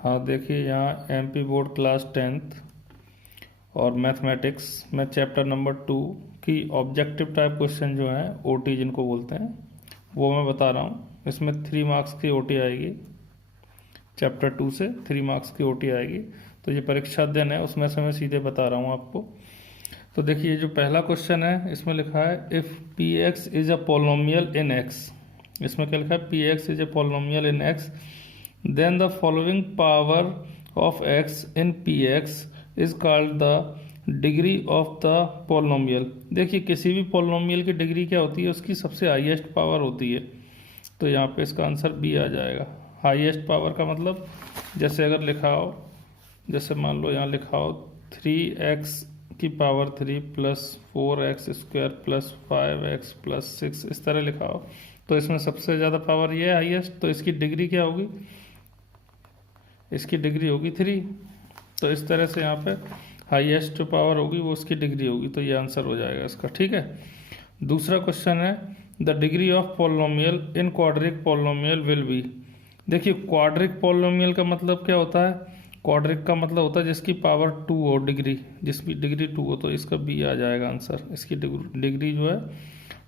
हाँ देखिए, यहाँ एमपी बोर्ड क्लास 10th और मैथमेटिक्स में चैप्टर नंबर 2 की ऑब्जेक्टिव टाइप क्वेश्चन जो हैं ओटी जिनको बोलते हैं वो मैं बता रहा हूँ। इसमें 3 मार्क्स की ओटी आएगी। चैप्टर 2 से 3 मार्क्स की ओटी आएगी। तो ये परीक्षा दिन है, उसमें से मैं सीधे बता रहा हूँ आपको। तो देखिए, जो पहला क्वेश्चन है इसमें लिखा है if P x is a पोलोमियल in x. इसमें क्या लिखा है? P x is a पोलोमियल in x, then the following power of x in px is called the degree of the polynomial। देखिए, किसी भी पोलिनोमियल की डिग्री क्या होती है? उसकी सबसे हाईएस्ट पावर होती है। तो यहाँ पे इसका आंसर बी आ जाएगा। हाईएस्ट पावर का मतलब, जैसे अगर लिखा हो, जैसे मान लो यहाँ लिखा हो 3x की power 3 plus 4x square plus 5x plus 6, इस तरह लिखा हो, तो इसमें सबसे ज़्यादा पावर ये है हाईएस्ट। तो इसकी डिग्री क्या होगी? इसकी डिग्री होगी 3। तो इस तरह से यहाँ पे हाईएस्ट जो पावर होगी वो उसकी डिग्री होगी। तो ये आंसर हो जाएगा इसका। ठीक है। दूसरा क्वेश्चन है the degree of polynomial in quadric polynomial will be. देखिए, क्वाड्रिक पोलिनोमियल का मतलब क्या होता है? क्वाड्रिक का मतलब होता है जिसकी पावर 2 हो, डिग्री, जिसकी डिग्री 2 हो। तो इसका बी आ जाएगा आंसर। इसकी डिग्री जो है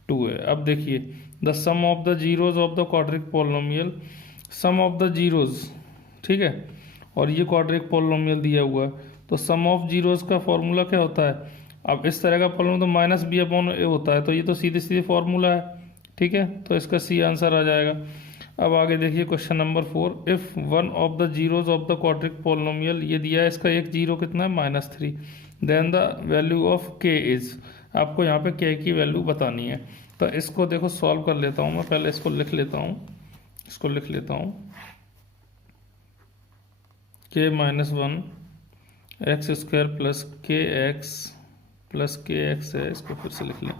2 है। अब देखिए, the sum of the zeros of the quadratic polynomial, sum of the zeros, ठीक है, और ये क्वाड्रिक पोलिनोमियल दिया हुआ है। तो सम ऑफ जीरोज का फॉर्मूला क्या होता है? अब इस तरह का पोलिनोमियल तो माइनस बी अपॉन ए होता है। तो ये तो सीधे सीधे फॉर्मूला है। ठीक है, तो इसका सी आंसर आ जाएगा। अब आगे देखिए question number 4, if one of the zeros of the quadratic polynomial, ये दिया है, इसका एक जीरो कितना है? -3, देन द वैल्यू ऑफ के इज। आपको यहाँ पे के की वैल्यू बतानी है। तो इसको देखो सॉल्व कर लेता हूँ मैं। पहले इसको लिख लेता हूँ, इसको लिख लेता हूँ। k minus 1 x square plus के एक्स है। इसको फिर से लिख लें।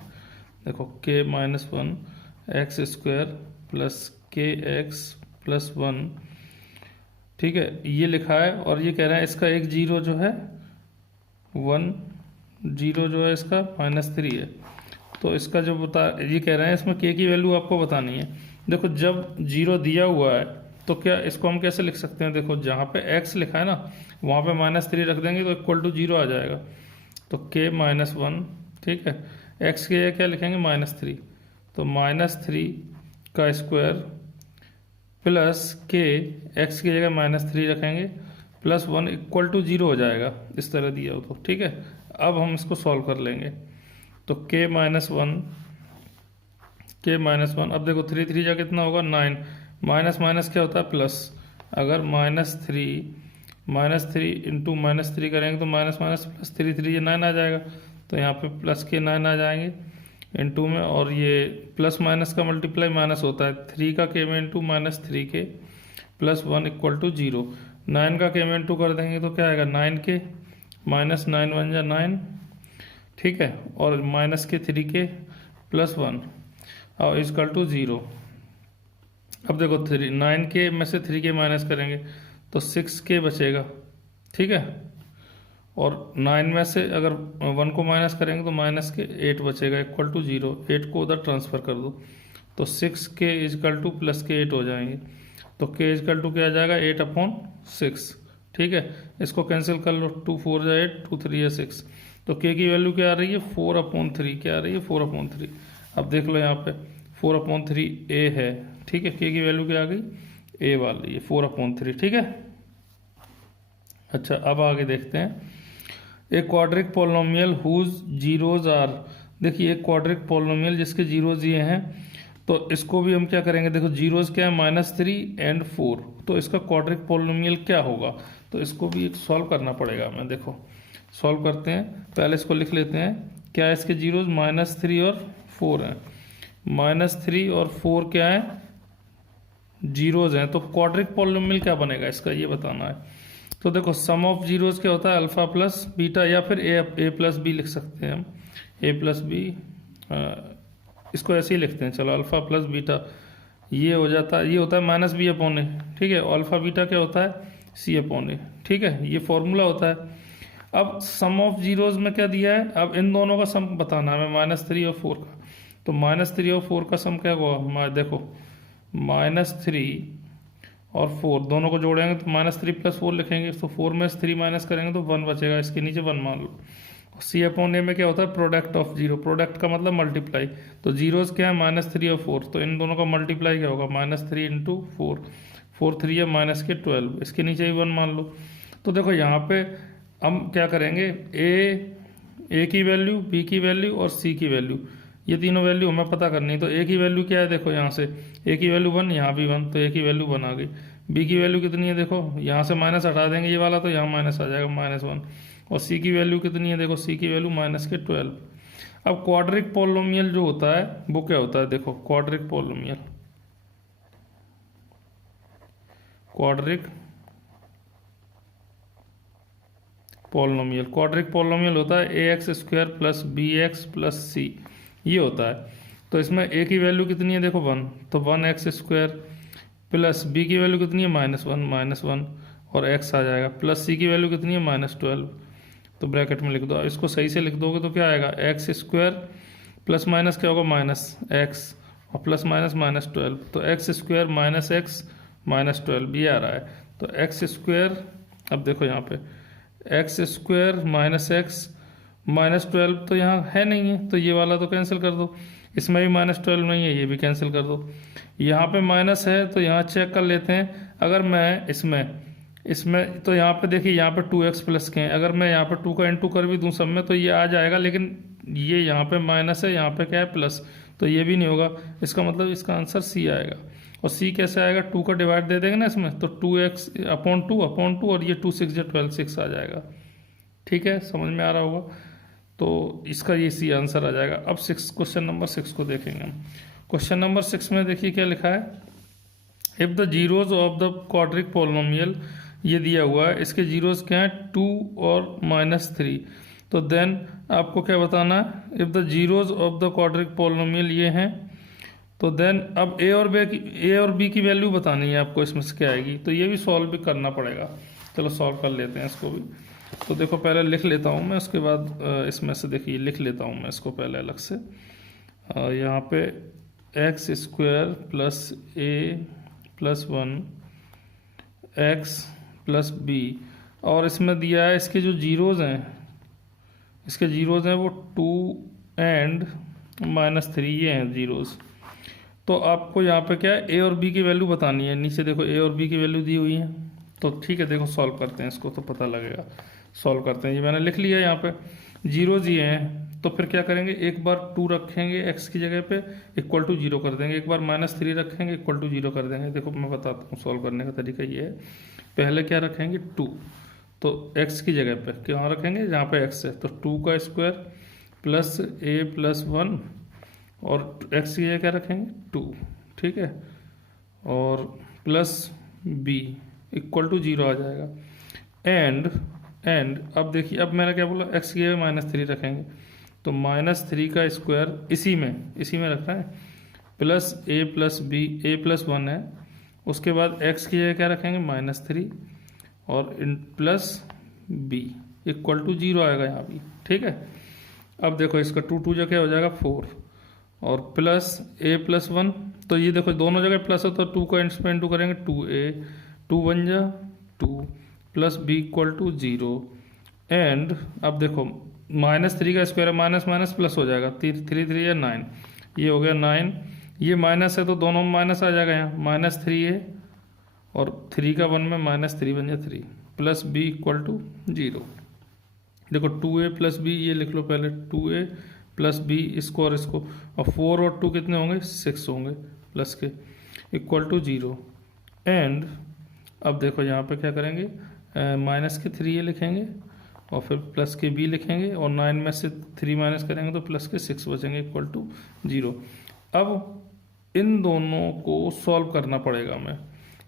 देखो, k minus 1 x square plus के एक्स प्लस 1, ठीक है, ये लिखा है। और ये कह रहा है इसका एक जीरो जो है 1, जीरो जो है इसका -3 है। तो इसका जो ये कह रहे हैं इसमें k की वैल्यू आपको बतानी है। देखो, जब जीरो दिया हुआ है तो क्या इसको हम कैसे लिख सकते हैं? देखो, जहाँ पे x लिखा है ना, वहाँ पे -3 रख देंगे तो इक्वल टू 0 आ जाएगा। तो k माइनस 1, ठीक है, x के क्या लिखेंगे? -3। तो -3 का स्क्वायर प्लस k, x की जगह -3 रखेंगे, प्लस 1 इक्वल टू 0 हो जाएगा। इस तरह दिया हो तो ठीक है। अब हम इसको सॉल्व कर लेंगे। तो k माइनस 1, अब देखो 3 3 जा कितना होगा? 9। माइनस माइनस क्या होता है? प्लस। अगर -3 इंटू -3 करेंगे तो माइनस माइनस प्लस 3 3 ये 9 आ जाएगा। तो यहाँ पे प्लस के 9 आ जाएंगे इंटू में, और ये प्लस माइनस का मल्टीप्लाई माइनस होता है। 3 का के में इंटू -3 के प्लस 1 इक्वल टू 0। 9 का के में इंटू कर देंगे तो क्या आएगा? 9 के माइनस 9 1 जा 9, ठीक है, और माइनस के 3 के प्लस 1 और इक्वल टू 0। अब देखो 9 के में से 3 के माइनस करेंगे तो 6 के बचेगा, ठीक है, और 9 में से अगर 1 को माइनस करेंगे तो माइनस के 8 बचेगा इक्वल टू 0। 8 को उधर ट्रांसफ़र कर दो तो 6 के इक्वल टू प्लस के 8 हो जाएंगे। तो के इक्वल टू क्या आ जाएगा? 8/6, ठीक है। इसको कैंसिल कर लो, 2 4 जा 8, 2 3 जा 6। तो के की वैल्यू क्या आ रही है? 4/3। क्या आ रही है? 4/3। अब देख लो यहाँ पे 4/3 ए है, ठीक है। के की वैल्यू क्या आ गई? ए वाली, ये 4/3, ठीक है। अच्छा, अब आगे देखते हैं एक quadratic polynomial whose zeros are. देखिए, एक क्वाड्रिक पोलिनोमियल जिसके जीरोज ये हैं, तो इसको भी हम क्या करेंगे? देखो, जीरोज क्या है? -3 एंड 4। तो इसका क्वाड्रिक पोलिनोमियल क्या होगा? तो इसको भी सॉल्व करना पड़ेगा हमें। देखो, सॉल्व करते हैं। पहले इसको लिख लेते हैं। क्या है इसके जीरोज? -3 और 4 हैं। -3 और 4 क्या है? जीरोज हैं। तो क्वाड्रिक पोलिनोमियल क्या बनेगा इसका, ये बताना है। तो देखो, सम ऑफ जीरोज क्या होता है? अल्फा प्लस बीटा, या फिर ए प्लस बी लिख सकते हैं हम। ए प्लस बी, इसको ऐसे ही लिखते हैं। चलो, अल्फा प्लस बीटा ये हो जाता है, ये होता है -b/a, ठीक है। अल्फा बीटा क्या होता है? c/a, ठीक है। ये फॉर्मूला होता है। अब सम ऑफ जीरोज में क्या दिया है? अब इन दोनों का सम बताना है हमें, -3 और 4 का। तो -3 और 4 का सम क्या हुआ? देखो, -3 और 4 दोनों को जोड़ेंगे तो -3 + 4 लिखेंगे, तो 4 में से 3 माइनस करेंगे तो 1 बचेगा, इसके नीचे 1 मान लो। C/A में क्या होता है, प्रोडक्ट ऑफ जीरो, प्रोडक्ट का मतलब मल्टीप्लाई, तो जीरोस क्या है -3 और 4, तो इन दोनों का मल्टीप्लाई क्या होगा, -3 × 4, 4 3 या -12, इसके नीचे ही 1 मान लो। तो देखो यहाँ पे हम क्या करेंगे, ए की वैल्यू, बी की वैल्यू और सी की वैल्यू, ये तीनों वैल्यू हमें पता करनी है। तो ए की वैल्यू क्या है, देखो यहाँ से ए की वैल्यू 1, यहाँ भी 1, तो ए की वैल्यू 1 आ गई। बी की वैल्यू कितनी है, देखो यहाँ से माइनस हटा देंगे ये वाला, तो यहाँ माइनस आ जाएगा -1। और सी की वैल्यू कितनी है, देखो सी की वैल्यू -12। अब क्वाड्रिक पोलिनोमियल जो होता है वो क्या होता है, देखो क्वाड्रिक पोलिनोमियल, क्वाड्रिक पोलिनोमियल होता है ax² + bx + c, ये होता है। तो इसमें a की वैल्यू कितनी है, देखो 1, तो 1x² प्लस b की वैल्यू कितनी है, -1 और x आ जाएगा, प्लस c की वैल्यू कितनी है, -12, तो ब्रैकेट में लिख दो। अब इसको सही से लिख दोगे तो क्या आएगा, x² प्लस माइनस क्या होगा, -x और प्लस माइनस -12, तो x² - x -12 ये आ रहा है। तो x², अब देखो यहाँ पे x² - x -12 तो यहाँ है नहीं है, तो ये वाला तो कैंसिल कर दो, इसमें भी -12 नहीं है, ये भी कैंसिल कर दो। यहाँ पे माइनस है तो यहाँ चेक कर लेते हैं, अगर मैं इसमें तो यहाँ पे देखिए, यहाँ पे 2x प्लस के हैं, अगर मैं यहाँ पे 2 का इंटू कर भी दूँ सब में तो ये आ जाएगा, लेकिन ये यहाँ पे माइनस है, यहाँ पे क्या है प्लस, तो ये भी नहीं होगा। इसका मतलब इसका आंसर सी आएगा। और सी कैसे आएगा, 2 का डिवाइड दे देंगे ना इसमें, तो 2x/2 और ये 2 6 या 12 6 आ जाएगा। ठीक है, समझ में आ रहा होगा। तो इसका ये सी आंसर आ जाएगा। अब क्वेश्चन नंबर 6 को देखेंगे हम। क्वेश्चन नंबर 6 में देखिए क्या लिखा है, if the zeros of the quadratic polynomial, ये दिया हुआ है, इसके जीरोज क्या है 2 और -3, तो देन आपको क्या बताना है, if the zeros of the quadratic polynomial ये हैं, तो देन अब ए और बी की वैल्यू बतानी है आपको, इसमें से क्या आएगी, तो ये भी सॉल्व भी करना पड़ेगा। चलो सॉल्व कर लेते हैं इसको भी। तो देखो पहले लिख लेता हूँ मैं, उसके बाद इसमें से देखिए लिख लेता हूँ मैं इसको पहले अलग से। यहाँ पे x² + a + 1 x + b, और इसमें दिया है इसके जो जीरोज हैं, इसके जीरोज हैं वो 2 एंड -3, ये हैं जीरोज। तो आपको यहाँ पे क्या है, ए और बी की वैल्यू बतानी है। नीचे देखो ए और बी की वैल्यू दी हुई है, तो ठीक है देखो सॉल्व करते हैं इसको तो पता लगेगा। सॉल्व करते हैं, ये मैंने लिख लिया यहाँ पे जीरोज ये हैं, तो फिर क्या करेंगे, एक बार 2 रखेंगे x की जगह पे = 0 कर देंगे, एक बार -3 रखेंगे = 0 कर देंगे। देखो मैं बताता हूँ सॉल्व करने का तरीका ये है, पहले क्या रखेंगे 2, तो x की जगह पे कहाँ रखेंगे, जहाँ पे x है, तो 2 का स्क्वायर प्लस a + 1 और x की जगह क्या रखेंगे 2, ठीक है, और प्लस b = 0 आ जाएगा। एंड अब देखिए, अब मैंने क्या बोला, x की जगह -3 रखेंगे, तो -3 का स्क्वायर इसी में रखना है, प्लस a + b, a + 1 है, उसके बाद x की जगह क्या रखेंगे -3 और प्लस b = 0 आएगा यहाँ भी, ठीक है। अब देखो इसका 2 जगह हो जाएगा 4 और प्लस a + 1, तो ये देखो दोनों जगह प्लस है तो 2 का इंटू करेंगे 2a, 2 1 जा 2 प्लस b = 0। एंड अब देखो -3 का स्क्वायर है, माइनस प्लस हो जाएगा, 3 3 या 9, ये हो गया 9, ये माइनस है तो दोनों में माइनस आ जाएगा, यहाँ -3a और 3 का 1 में -3 बन जाए 3 प्लस b = 0। देखो 2a + b, ये लिख लो पहले, 2a + b इसको और इसको, और 4 और 2 कितने होंगे 6 होंगे प्लस के, = 0। एंड अब देखो यहाँ पे क्या करेंगे, -3a लिखेंगे और फिर प्लस के b लिखेंगे, और 9 में से 3 माइनस करेंगे तो प्लस के 6 बचेंगे = 0। अब इन दोनों को सॉल्व करना पड़ेगा मैं,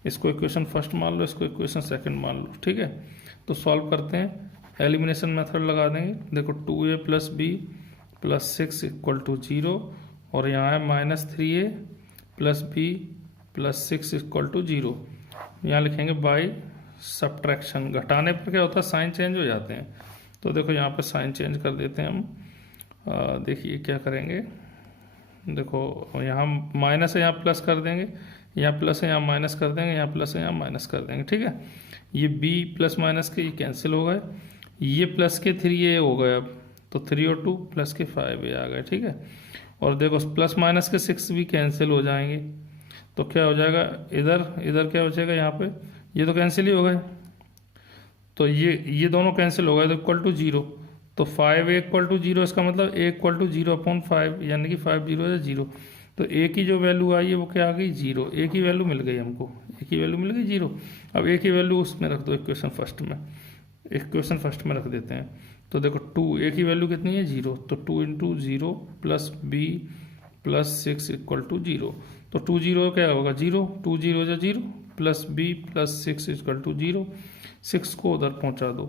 इसको इक्वेशन फर्स्ट मान लो, इसको इक्वेशन सेकंड मान लो, ठीक है। तो सॉल्व करते हैं, एलिमिनेशन मेथड लगा देंगे। देखो 2a + b + 6 = 0, और यहाँ है -3a + b + 6 = 0। यहाँ लिखेंगे बाय सब्ट्रैक्शन, घटाने पर क्या होता है साइन चेंज हो जाते हैं, तो देखो यहाँ पे साइन चेंज कर देते हैं हम। देखिए क्या करेंगे, देखो यहाँ माइनस है, यहाँ प्लस कर देंगे, यहाँ प्लस है यहाँ माइनस कर देंगे, यहाँ प्लस है यहाँ माइनस कर देंगे, ठीक है। ये b प्लस माइनस के ये कैंसिल हो गए, ये प्लस के 3a हो गए, अब तो 3 और 2 प्लस के 5a आ गए, ठीक है। और देखो प्लस माइनस के 6 भी कैंसिल हो जाएंगे, तो क्या हो जाएगा, इधर इधर क्या हो जाएगा, यहाँ पे ये तो कैंसिल ही हो गए, तो ये दोनों कैंसिल हो गए, तो इक्वल टू 0। तो 5 इक्वल टू 0, इसका मतलब a इक्वल टू 0/5, यानी कि 5 0 है 0। तो a की जो वैल्यू आई है वो क्या आ गई, 0। a की वैल्यू मिल गई हमको, a की वैल्यू मिल गई 0। अब a की वैल्यू उसमें रख दो, इक्वेशन फर्स्ट में, इक्वेशन फर्स्ट में रख देते हैं। तो देखो 2, a की वैल्यू कितनी है 0, तो 2 into 0 plus b plus 6 equal to 0। तो 2 0 क्या होगा 0, 2 0 जा 0 plus b plus 6 equal to 0। 6 को उधर पहुंचा दो,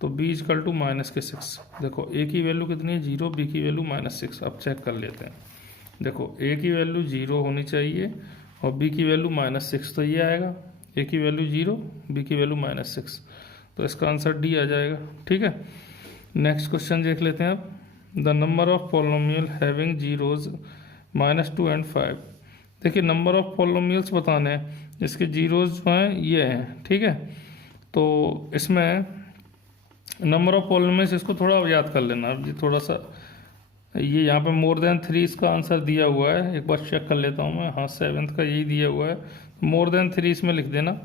तो b इक्वल टू माइनस के 6। देखो a की वैल्यू कितनी है 0, b की वैल्यू -6। अब चेक कर लेते हैं, देखो a की वैल्यू 0 होनी चाहिए और b की वैल्यू -6, तो ये आएगा, a की वैल्यू 0, b की वैल्यू -6, तो इसका आंसर डी आ जाएगा, ठीक है। नेक्स्ट क्वेश्चन देख लेते हैं अब। The number of polynomial having zeros -2 and 5। देखिए नंबर ऑफ पॉलिनोमियल्स बताने हैं, इसके जीरोज जो हैं ये हैं, ठीक है। तो इसमें नंबर ऑफ पॉलिनोमियल्स, इसको थोड़ा याद कर लेना, ये थोड़ा सा, ये यहाँ पे मोर देन 3 इसका आंसर दिया हुआ है, एक बार चेक कर लेता हूँ मैं, हाँ 7th का यही दिया हुआ है, मोर देन 3 इसमें लिख देना,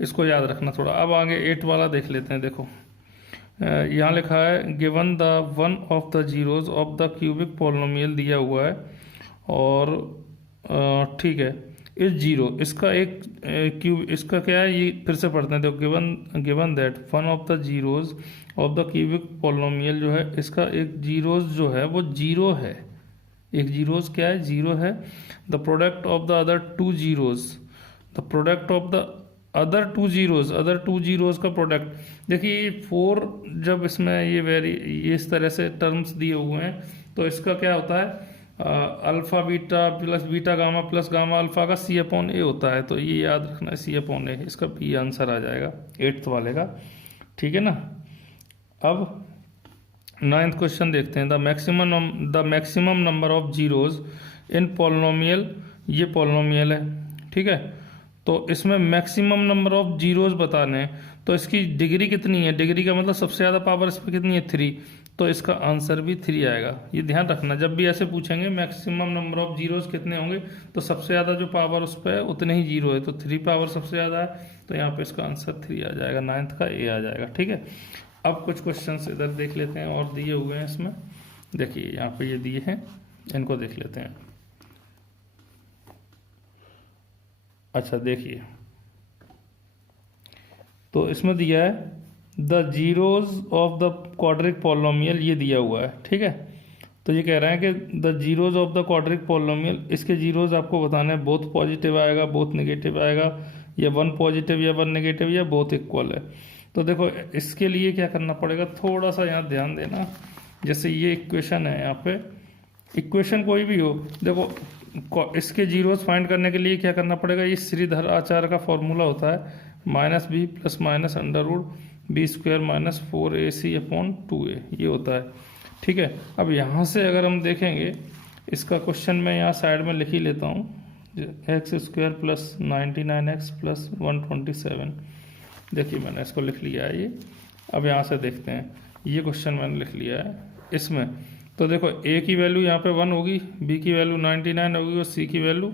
इसको याद रखना थोड़ा। अब आगे 8 वाला देख लेते हैं। देखो यहाँ लिखा है given the one of the zeros of the cubic polynomial दिया हुआ है, और ठीक है, इस जीरो, इसका एक क्यूब, इसका क्या है, ये फिर से पढ़ते हैं। देखो given that one of the zeros of the cubic polynomial जो है, इसका एक जीरोज जो है वो 0 है, एक जीरोज क्या है 0 है। The product of the other 2 zeros, the product of the other 2 zeros, other 2 zeros का प्रोडक्ट। देखिए 4 जब इसमें ये इस तरह से टर्म्स दिए हुए हैं, तो इसका क्या होता है, alpha beta plus beta gamma plus gamma alpha का C/A होता है, तो ये याद रखना है C/A, इसका ये आंसर आ जाएगा 8th वाले का, ठीक है ना। अब 9th क्वेश्चन देखते हैं। The maximum number of zeros in polynomial, ये पॉलिनोमियल है, ठीक है। तो इसमें मैक्सिमम नंबर ऑफ जीरोज बताने हैं, तो इसकी डिग्री कितनी है, डिग्री का मतलब सबसे ज़्यादा पावर इस पर कितनी है 3, तो इसका आंसर भी 3 आएगा। ये ध्यान रखना, जब भी ऐसे पूछेंगे मैक्सिमम नंबर ऑफ जीरोज कितने होंगे, तो सबसे ज़्यादा जो पावर उस पर है उतने ही जीरो है, तो 3 पावर सबसे ज़्यादा है, तो यहाँ पे इसका आंसर 3 आ जाएगा, 9th का A आ जाएगा, ठीक है। अब कुछ क्वेश्चन इधर देख लेते हैं और दिए हुए हैं इसमें। देखिए यहाँ पे ये दिए हैं, इनको देख लेते हैं। अच्छा देखिए, तो इसमें दिया है the zeros of the quadric polynomial, ये दिया हुआ है, ठीक है। तो ये कह रहे हैं कि the zeros of the quadric polynomial, इसके जीरोज आपको बताना है, बोथ पॉजिटिव आएगा बोथ नेगेटिव आएगा, या 1 पॉजिटिव या 1 नेगेटिव, या बोथ इक्वल है। तो देखो इसके लिए क्या करना पड़ेगा, थोड़ा सा यहाँ ध्यान देना। जैसे ये इक्वेशन है, यहाँ पे इक्वेशन कोई भी हो, देखो इसके जीरोज फाइंड करने के लिए क्या करना पड़ेगा, ये श्रीधर आचार्य का फॉर्मूला होता है, -b plus minus √b² -4ac/2a, ये होता है, ठीक है। अब यहाँ से अगर हम देखेंगे इसका क्वेश्चन, मैं यहाँ साइड में लिख ही लेता हूँ, x² प्लस 99x प्लस 127। देखिए मैंने इसको लिख लिया है ये। अब यहाँ से देखते हैं, ये क्वेश्चन मैंने लिख लिया है इसमें। तो देखो a की वैल्यू यहाँ पे 1 होगी, b की वैल्यू 99 होगी और c की वैल्यू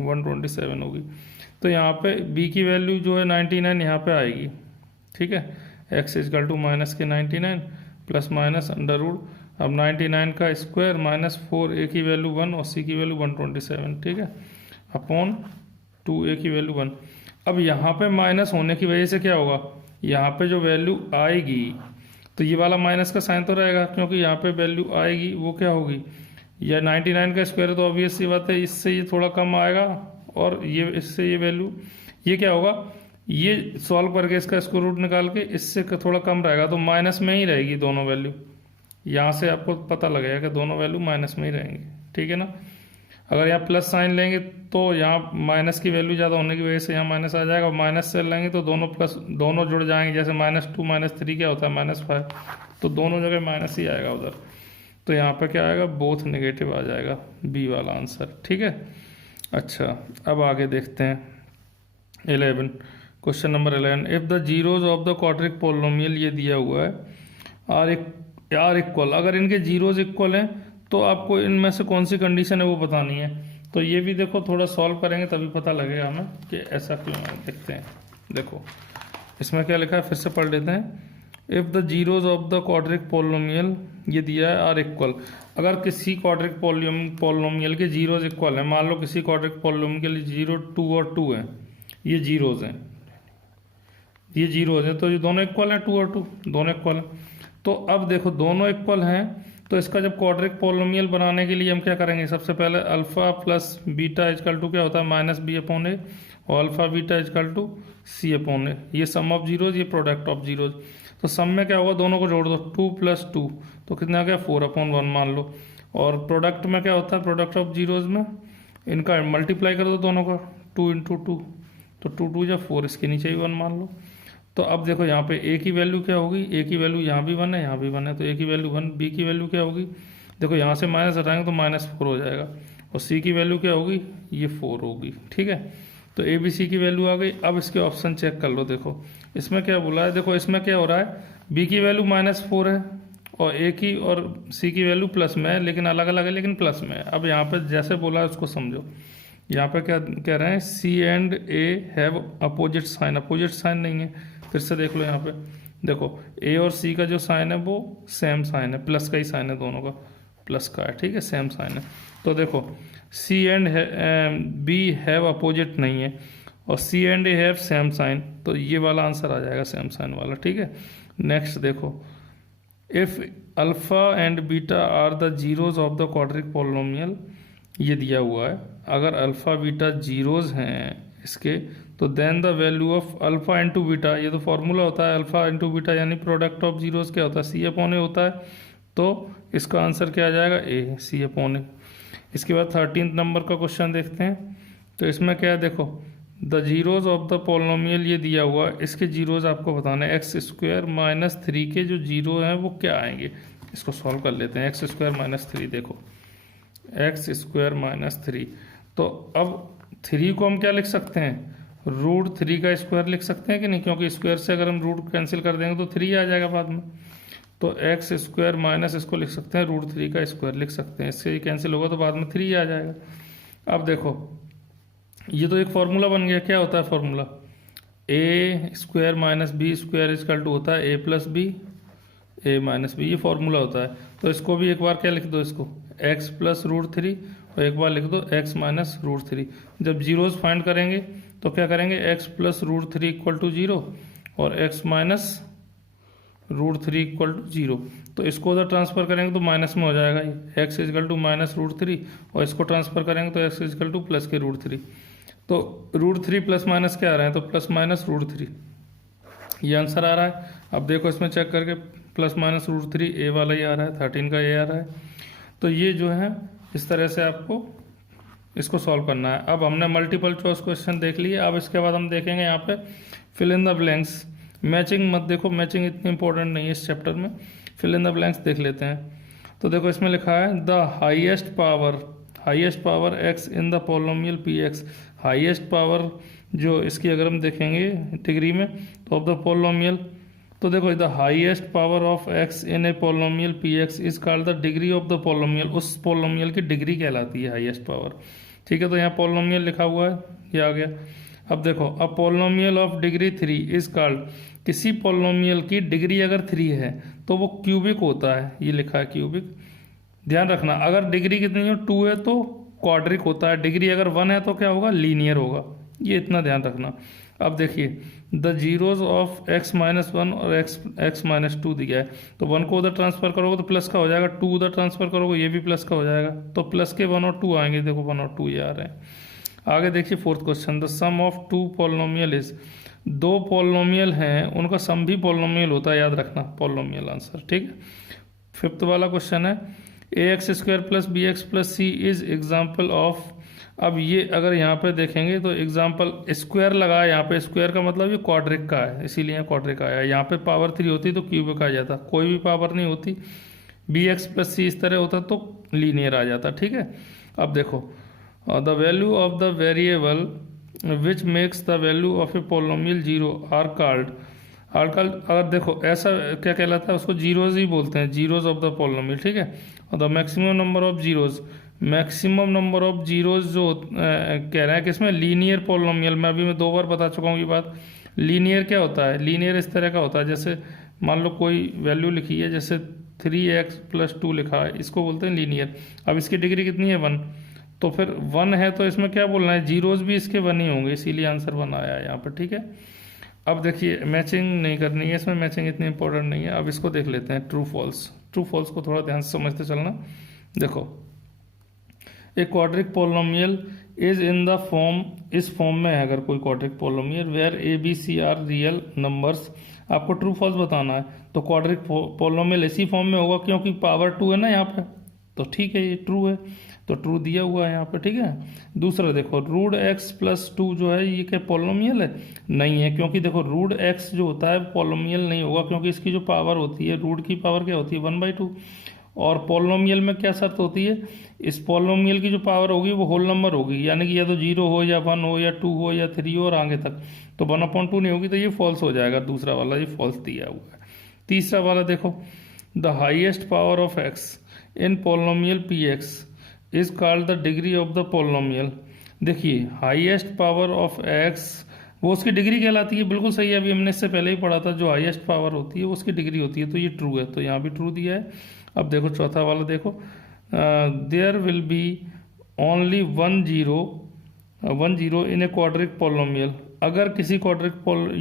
127 होगी। तो यहाँ पे b की वैल्यू जो है 99 यहाँ पे आएगी, ठीक है। x equal to -99 plus minus √, अब 99 का स्क्वायर -4, a की वैल्यू 1 और c की वैल्यू 127, ठीक है, अपॉन 2a की वैल्यू 1। अब यहाँ पे माइनस होने की वजह से क्या होगा, यहाँ पे जो वैल्यू आएगी, तो ये वाला माइनस का साइन तो रहेगा, क्योंकि यहाँ पे वैल्यू आएगी वो क्या होगी, या 99 का स्क्वायर, तो ऑब्वियस सी बात है, इससे ये थोड़ा कम आएगा, और ये इससे ये वैल्यू, ये क्या होगा, ये सॉल्व करके इसका स्क्वायर रूट निकाल के इससे थोड़ा कम रहेगा, तो माइनस में ही रहेगी दोनों वैल्यू। यहाँ से आपको पता लगेगा कि दोनों वैल्यू माइनस में ही रहेंगे, ठीक है ना। अगर यहाँ प्लस साइन लेंगे तो यहाँ माइनस की वैल्यू ज़्यादा होने की वजह से यहाँ माइनस आ जाएगा, और माइनस से लेंगे तो दोनों प्लस, दोनों जुड़ जाएंगे, जैसे -2 -3 क्या होता है -5, तो दोनों जगह माइनस ही आएगा उधर। तो यहाँ पे क्या आएगा, बोथ नेगेटिव आ जाएगा, बी वाला आंसर, ठीक है। अच्छा, अब आगे देखते हैं 11, question number 11, if the zeros of the quadratic polynomial, ये दिया हुआ है आर इक्वल, अगर इनके जीरोज इक्वल हैं तो आपको इनमें से कौन सी कंडीशन है वो बतानी है। तो ये भी देखो थोड़ा सॉल्व करेंगे तभी पता लगेगा हमें कि ऐसा क्यों है। देखते हैं, देखो इसमें क्या लिखा है, फिर से पढ़ लेते हैं। If the zeros of the quadratic polynomial, ये दिया है आर इक्वल, अगर किसी क्वाड्रिक पोलिनोमियल के जीरोज इक्वल है, मान लो किसी क्वाड्रिक पोलिनोमियल के लिए 0, 2 और 2 है, ये जीरोज हैं, ये जीरोज हैं, तो ये दोनों इक्वल हैं, 2 और 2 दोनों इक्वल हैं। तो अब देखो दोनों इक्वल हैं, तो इसका जब क्वाड्रिक पोलिनोमियल बनाने के लिए हम क्या करेंगे, सबसे पहले alpha plus beta equal to क्या होता है, माइनस बी अपॉन ए, और alpha beta equal to c upon a, ये सम ऑफ जीरोज, ये प्रोडक्ट ऑफ जीरोज। तो सम में क्या होगा, दोनों को जोड़ दो, 2 + 2 तो कितना आ गया, 4/1 मान लो। और प्रोडक्ट में क्या होता है, प्रोडक्ट ऑफ जीरोज में इनका मल्टीप्लाई कर दो दोनों का, 2 × 2, तो 2 2 या 4, इसके नीचे भी 1 मान लो। तो अब देखो यहाँ पे ए की वैल्यू क्या होगी, ए की वैल्यू यहाँ भी 1 है, यहाँ भी 1 है, तो ए की वैल्यू 1, बी की वैल्यू क्या होगी, देखो यहाँ से माइनस हटाएंगे तो -4 हो जाएगा, और सी की वैल्यू क्या होगी, ये 4 होगी। ठीक है, तो ए बी सी की वैल्यू आ गई। अब इसके ऑप्शन चेक कर लो, देखो इसमें क्या बोला है, देखो इसमें क्या हो रहा है, बी की वैल्यू -4 है और ए की और सी की वैल्यू प्लस में है, लेकिन अलग अलग है, लेकिन प्लस में है। अब यहाँ पे जैसे बोला है उसको समझो, यहाँ पे क्या कह रहे हैं, c and a have opposite sign, opposite sign नहीं है, फिर से देख लो यहाँ पे, देखो ए और सी का जो साइन है वो सेम साइन है, प्लस का ही साइन है, दोनों का प्लस का है, ठीक है, सेम साइन है। तो देखो c and b have opposite नहीं है, और c and a have same sign, तो ये वाला आंसर आ जाएगा, सेम साइन वाला। ठीक है, नेक्स्ट देखो, if alpha and beta are the zeros of the quadratic polynomial, ये दिया हुआ है, अगर अल्फा बीटा जीरोज हैं इसके, तो then the value of alpha into beta, ये तो फॉर्मूला होता है, अल्फा इंटू बीटा यानी प्रोडक्ट ऑफ जीरोज क्या होता है, सी अपॉन ए होता है, तो इसका आंसर क्या आ जाएगा, ए, सी अपॉन ए। इसके बाद 13 नंबर का क्वेश्चन देखते हैं। तो इसमें क्या है, देखो the zeros of the polynomial, ये दिया हुआ है, इसके जीरोज आपको बताना है, x² - 3 के जो जीरो हैं वो क्या आएंगे, इसको सॉल्व कर लेते हैं। x² - 3, देखो x² - 3, तो अब 3 को हम क्या लिख सकते हैं, √3 का स्क्वायर लिख सकते हैं कि नहीं, क्योंकि स्क्वायर से अगर हम रूट कैंसिल कर देंगे तो 3 आ जाएगा बाद में। तो x² माइनस इसको लिख सकते हैं, √3 का स्क्वायर लिख सकते हैं, इससे कैंसिल होगा तो बाद में 3 आ जाएगा। अब देखो ये तो एक फॉर्मूला बन गया, क्या होता है formula, a² - b² is equal to होता है a + b, a - b, ये फॉर्मूला होता है। तो इसको भी एक बार क्या लिख दो, इसको x + √3, और एक बार लिख दो x - √3। जब जीरोज फाइंड करेंगे तो क्या करेंगे, x + √3 = 0 और x - √3 = 0, तो इसको उधर ट्रांसफर करेंगे तो माइनस में हो जाएगा, x = -√3, और इसको ट्रांसफर करेंगे तो x = प्लस के √3, तो √3 प्लस माइनस क्या आ रहे हैं, तो प्लस माइनस √3, ये आंसर आ रहा है। अब देखो इसमें चेक करके, प्लस माइनस √3 ए वाला ही आ रहा है, 13 का ए आ रहा है। तो ये जो है इस तरह से आपको इसको सॉल्व करना है। अब हमने मल्टीपल चॉइस क्वेश्चन देख लिए, अब इसके बाद हम देखेंगे यहाँ पे fill in the blanks. Matching मत देखो, मैचिंग इतनी इंपॉर्टेंट नहीं है इस चैप्टर में, फिल इन द ब्लैंक्स देख लेते हैं। तो देखो इसमें लिखा है the highest power x in the polynomial px, highest power जो इसकी अगर हम देखेंगे डिग्री में तो ऑफ द पोलिनोमियल, तो देखो the highest power of x in A polynomial px is called the degree of the polynomial, उस पोलिनोमियल की डिग्री कहलाती है हाईएस्ट पावर। ठीक है, तो यहाँ पोलिनोमियल लिखा हुआ है, ये आ गया। अब देखो a polynomial of degree 3 is called, किसी पोलिनोमियल की डिग्री अगर 3 है तो वो क्यूबिक होता है, ये लिखा है क्यूबिक। ध्यान रखना अगर डिग्री कितनी हो, 2 है तो क्वाड्रिक होता है, डिग्री अगर 1 है तो क्या होगा, लीनियर होगा, ये इतना ध्यान रखना। अब देखिए द जीरोज ऑफ x - 1 और x - 2 दिया है, तो 1 को उधर ट्रांसफर करोगे तो प्लस का हो जाएगा, 2 उधर ट्रांसफर करोगे ये भी प्लस का हो जाएगा, तो प्लस के 1 और 2 आएंगे, देखो 1 और 2 ये आ रहे हैं। आगे देखिए 4th question, the sum of 2 polynomial is, 2 polynomial हैं उनका सम भी पोलिनोमियल होता है, याद रखना पोलिनोमियल आंसर। ठीक है, 5th वाला क्वेश्चन है ax² + bx + c is example of, अब ये अगर यहाँ पे देखेंगे तो एग्जाम्पल स्क्वायर लगा है, यहाँ पे स्क्वायर का मतलब ये क्वाड्रिक का है, इसीलिए यहाँ क्वाड्रिक आया। यहाँ पे पावर 3 होती तो क्यूबिक आ जाता, कोई भी पावर नहीं होती, bx + c इस तरह होता तो लीनियर आ जाता। ठीक है, अब देखो the value of the variable which makes the value of a polynomial zero are called. अगर देखो ऐसा क्या कहलाता है, उसको जीरोज ही बोलते हैं, जीरोज ऑफ द पोलोमियल, ठीक है। और the maximum number of zeros, maximum number of zeros जो कह रहे हैं कि इसमें लीनियर पोलोमियल, मैं 2 बार बता चुका हूँ ये बात। लीनियर क्या होता है, लीनियर इस तरह का होता है, जैसे मान लो कोई वैल्यू लिखी है, जैसे 3x+2 लिखा है, इसको बोलते हैं लीनियर। अब इसकी डिग्री कितनी है 1, तो फिर 1 है तो इसमें क्या बोलना है, जीरोज भी इसके 1 ही होंगे, इसीलिए आंसर 1 आया है यहाँ पर, ठीक है। अब देखिए मैचिंग नहीं करनी है इसमें, मैचिंग इतनी इंपॉर्टेंट नहीं है। अब इसको देख लेते हैं ट्रू फॉल्स। ट्रू फॉल्स को थोड़ा ध्यान से समझते चलना। देखो a quadratic polynomial is in the form, इस फॉर्म में है अगर कोई quadratic polynomial where a b c are real numbers, आपको ट्रू फॉल्स बताना है। तो क्वाड्रिक पोलोमियल इसी फॉर्म में होगा क्योंकि पावर 2 है ना यहाँ पे, तो ठीक है ये ट्रू है, तो ट्रू दिया हुआ है यहाँ पे, ठीक है। दूसरा देखो रूट x+2 जो है ये क्या पोलोमियल है, नहीं है, क्योंकि देखो रूट x जो होता है पोलोमियल नहीं होगा, क्योंकि इसकी जो पावर होती है, रूट की पावर क्या होती है 1/2, और पोलोमियल में क्या शर्त होती है, इस पोलोमियल की जो पावर होगी वो होल नंबर होगी, यानी कि या तो 0 हो या 1 हो या 2 हो या 3 हो और आगे तक, तो 1/2 नहीं होगी, तो ये फॉल्स हो जाएगा। दूसरा वाला ये फॉल्स दिया हुआ है। तीसरा वाला देखो the highest power of x in पोलोमियल px is called the degree of the पोलोमियल। देखिए हाईएस्ट पावर ऑफ x वो उसकी डिग्री कहलाती है, बिल्कुल सही है, अभी हमने इससे पहले ही पढ़ा था, जो हाईएस्ट पावर होती है वो उसकी डिग्री होती है, तो ये ट्रू है, तो यहाँ भी ट्रू दिया है। अब देखो चौथा वाला देखो there will be only 1 zero in a quadratic polynomial. अगर किसी ये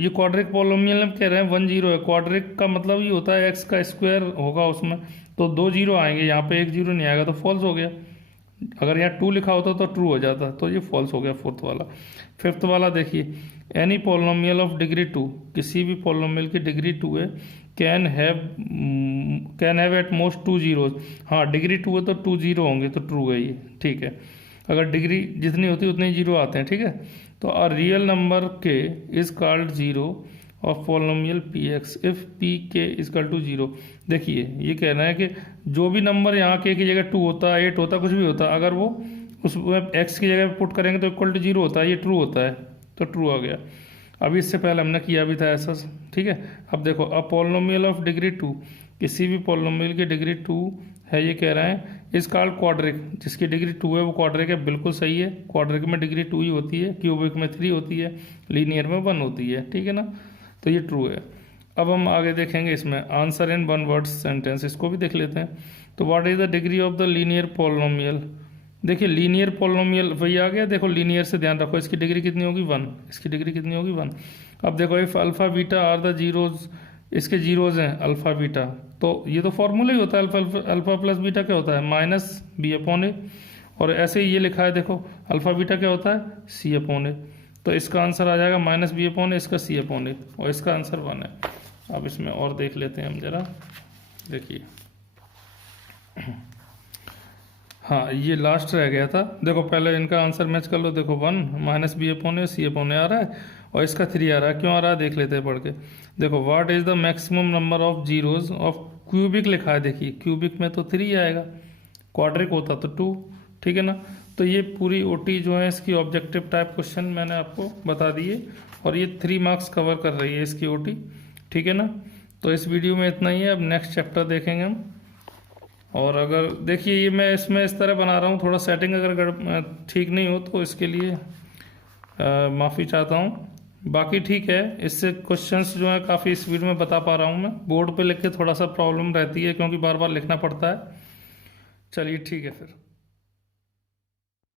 क्वाड्रिक पोलोमियल में कह रहे हैं 1 0 है, क्वाड्रिक का मतलब ये होता है x का स्क्वायर होगा उसमें, तो 2 जीरो आएंगे, यहाँ पे 1 0 नहीं आएगा, तो फॉल्स हो गया। अगर यहाँ 2 लिखा होता तो ट्रू हो जाता, तो ये फॉल्स हो गया फोर्थ वाला। फिफ्थ वाला देखिए एनी पोलोमियल ऑफ डिग्री 2, किसी भी पोलोमियल की डिग्री 2 है, can have at most 2 zeros. हाँ डिग्री 2 है तो 2 जीरो होंगे, तो ट्रू है ये, ठीक है। अगर डिग्री जितनी होती है उतने जीरो आते हैं, ठीक है। तो अ रियल नंबर के is called zero of polynomial px if pk equal to 0। देखिए ये कह रहा है कि जो भी नंबर यहाँ के की जगह 2 होता है, 8 होता है, कुछ भी होता है, अगर वो उस x की जगह पुट करेंगे तो इक्वल टू 0 होता है, ये ट्रू होता है, तो ट्रू आ गया। अभी इससे पहले हमने किया भी था ऐसा, ठीक है। अब देखो अ पोलोमियल ऑफ डिग्री 2, किसी भी पोलोमियल की डिग्री 2 है, ये कह रहे हैं इस कॉल्ड क्वाड्रिक, जिसकी डिग्री 2 है वो क्वाड्रिक है, बिल्कुल सही है। क्वाड्रिक में डिग्री 2 ही होती है, क्यूबिक में 3 होती है, लीनियर में 1 होती है, ठीक है ना, तो ये ट्रू है। अब हम आगे देखेंगे इसमें आंसर इन 1 वर्ड सेंटेंस, इसको भी देख लेते हैं। तो what is the degree of the linear पोलोमियल। देखिए लीनियर पोलोमियल वही आ गया, देखो लीनियर से ध्यान रखो, इसकी डिग्री कितनी होगी 1, इसकी डिग्री कितनी होगी 1। अब देखो if alpha beta are the zeros, इसके जीरोज हैं अल्फा बीटा, तो ये तो फॉर्मूला ही होता है, अल्फा प्लस बीटा क्या होता है -b/a, और ऐसे ही ये लिखा है देखो अल्फा बीटा क्या होता है c/a, तो इसका आंसर आ जाएगा -b/a, इसका c/a, और इसका आंसर 1 है। अब इसमें और देख लेते हैं हम जरा, देखिए हाँ ये लास्ट रह गया था, देखो पहले इनका आंसर मैच कर लो, देखो 1 -b/a c/a आ रहा है, और इसका 3 आ रहा है, क्यों आ रहा है देख लेते हैं पढ़ के। देखो what is the maximum number of zeros of cubic लिखा है, देखिए क्यूबिक में तो 3 आएगा, क्वाड्रिक होता तो 2, ठीक है ना। तो ये पूरी ओटी जो है इसकी ऑब्जेक्टिव टाइप क्वेश्चन मैंने आपको बता दिए, और ये 3 मार्क्स कवर कर रही है इसकी ओटी, ठीक है ना। तो इस वीडियो में इतना ही है, अब नेक्स्ट चैप्टर देखेंगे हम। और अगर देखिए ये मैं इसमें इस तरह बना रहा हूँ, थोड़ा सेटिंग अगर ठीक नहीं हो तो इसके लिए माफ़ी चाहता हूँ, बाकी ठीक है। इससे क्वेश्चंस जो है काफ़ी स्पीड में बता पा रहा हूँ मैं, बोर्ड पे लिख के थोड़ा सा प्रॉब्लम रहती है क्योंकि बार बार लिखना पड़ता है। चलिए ठीक है फिर।